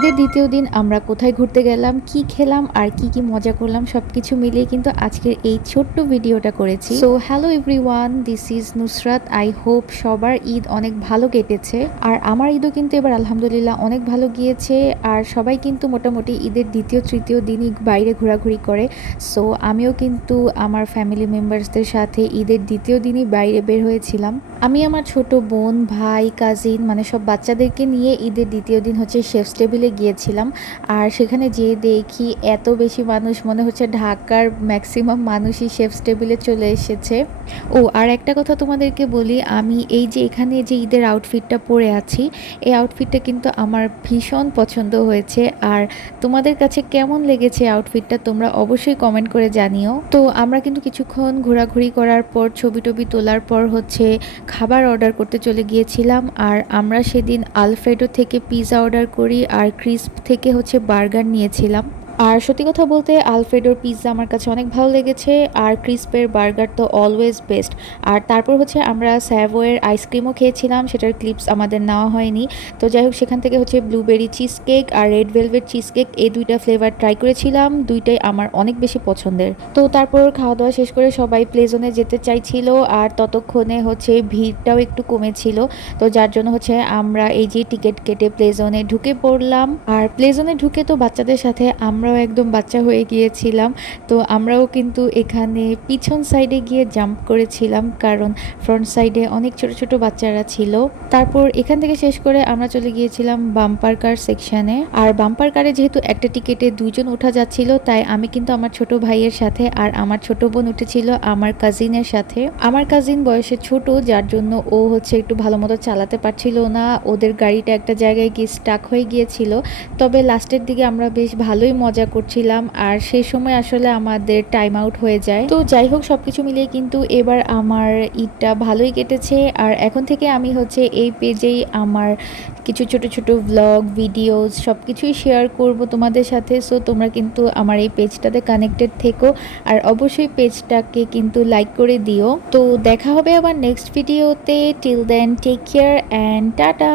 ঈদের দ্বিতীয় দিন আমরা কোথায় ঘুরতে গেলাম, কি খেলাম আর কি মজা করলাম সবকিছু মিলিয়ে কিন্তু আজকের এই ছোট্ট ভিডিওটা করেছি। So hello everyone, this is Nusrat. I hope সবার ঈদ অনেক ভালো কেটেছে। আর আমার ঈদও কিন্তু এবার আলহামদুলিল্লাহ অনেক ভালো গিয়েছে। আর সবাই কিন্তু মোটামুটি ঈদের দ্বিতীয় তৃতীয় দিনই বাইরে ঘোরাঘুরি করে। সো আমিও কিন্তু আমার ফ্যামিলি মেম্বার্সদের সাথে ঈদের দ্বিতীয় দিনই বাইরে বের হয়েছিলাম। আমি আমার ছোট বোন, ভাই, কাজিন মানে সব বাচ্চাদেরকে নিয়ে ঈদের দ্বিতীয় দিন হচ্ছে শেফস টেবিলে গিয়েছিলাম। আর সেখানে যেয়ে দেখি এত বেশি মানুষ, মনে হচ্ছে ঢাকার ম্যাক্সিমাম মানুষই শেফস টেবিলে চলে এসেছে। ও আর একটা কথা তোমাদেরকে বলি, আমি এই যে এখানে যে ঈদের আউটফিটটা পরে আছি, এই আউটফিটটা কিন্তু আমার ভীষণ পছন্দ হয়েছে। আর তোমাদের কাছে কেমন লেগেছে আউটফিটটা তোমরা অবশ্যই কমেন্ট করে জানিও। তো আমরা কিন্তু কিছুক্ষণ ঘোরাঘুরি করার পর ছবি টবি তোলার পর হচ্ছে খাবার অর্ডার করতে চলে গিয়েছিলাম। আর আমরা সেদিন আলফ্রেডো থেকে পিৎজা অর্ডার করি আর ক্রিস্প থেকে হচ্ছে বার্গার নিয়েছিলাম। আর সত্যি কথা বলতে আলফ্রেডোর পিৎজা আমার কাছে অনেক ভালো লেগেছে, আর ক্রিস্পের বার্গার তো অলওয়েজ বেস্ট। আর তারপর হচ্ছে আমরা স্যাভোয়ের আইসক্রিমও খেয়েছিলাম, সেটার ক্লিপস আমাদের নেওয়া হয়নি। তো যাই হোক, সেখান থেকে হচ্ছে ব্লুবেরি চিজ কেক আর রেড ভেলভেট চিজ কেক, এই দুইটা ফ্লেভার ট্রাই করেছিলাম। দুইটাই আমার অনেক বেশি পছন্দের। তো তারপর খাওয়া দাওয়া শেষ করে সবাই প্লে জোনে যেতে চাইছিল, আর ততক্ষণে হচ্ছে ভিড়টাও একটু কমেছিল। তো যার জন্য হচ্ছে আমরা এই যে টিকিট কেটে প্লে জোনে ঢুকে পড়লাম। আর প্লে জোনে ঢুকে তো বাচ্চাদের সাথে আমরাও একদম বাচ্চা হয়ে গিয়েছিলাম। তো আমরাও কিন্তু এখানে পিছন সাইডে গিয়ে জাম্প করেছিলাম, কারণ ফ্রন্ট সাইডে অনেক ছোট ছোট বাচ্চারা ছিল। তারপর এখান থেকে শেষ করে আমরা চলে গিয়েছিলাম বাম্পার কার সেকশনে। আর বাম্পার কারে যেহেতু একটা টিকিটে দুইজন ওঠা যাচ্ছিল, তাই আমি কিন্তু আমার ছোট ভাইয়ের সাথে আর আমার ছোট বোন উঠেছিল আমার কাজিনের সাথে। আমার কাজিন বয়সে ছোট, যার জন্য ও হচ্ছে একটু ভালো মতো চালাতে পারছিল না, ওদের গাড়িটা একটা জায়গায় গিয়ে স্টাক হয়ে গিয়েছিল। তবে লাস্টের দিকে আমরা বেশ ভালোই মজা করছিলাম, আর সেই সময় আসলে আমাদের টাইম আউট হয়ে যায়। তো যাই হোক, সবকিছু মিলিয়ে কিন্তু এবার আমার ঈদটা ভালোই কেটেছে। আর এখন থেকে আমি হচ্ছে এই পেজেই আমার কিছু ছোট ছোট ভ্লগ ভিডিওস সব কিছুই শেয়ার করব তোমাদের সাথে। সো তোমরা কিন্তু আমার এই পেজটাতে কানেক্টেড থেকো, আর অবশ্যই পেজটাকে কিন্তু লাইক করে দিও। তো দেখা হবে আবার নেক্সট ভিডিওতে। Till then take care and tata.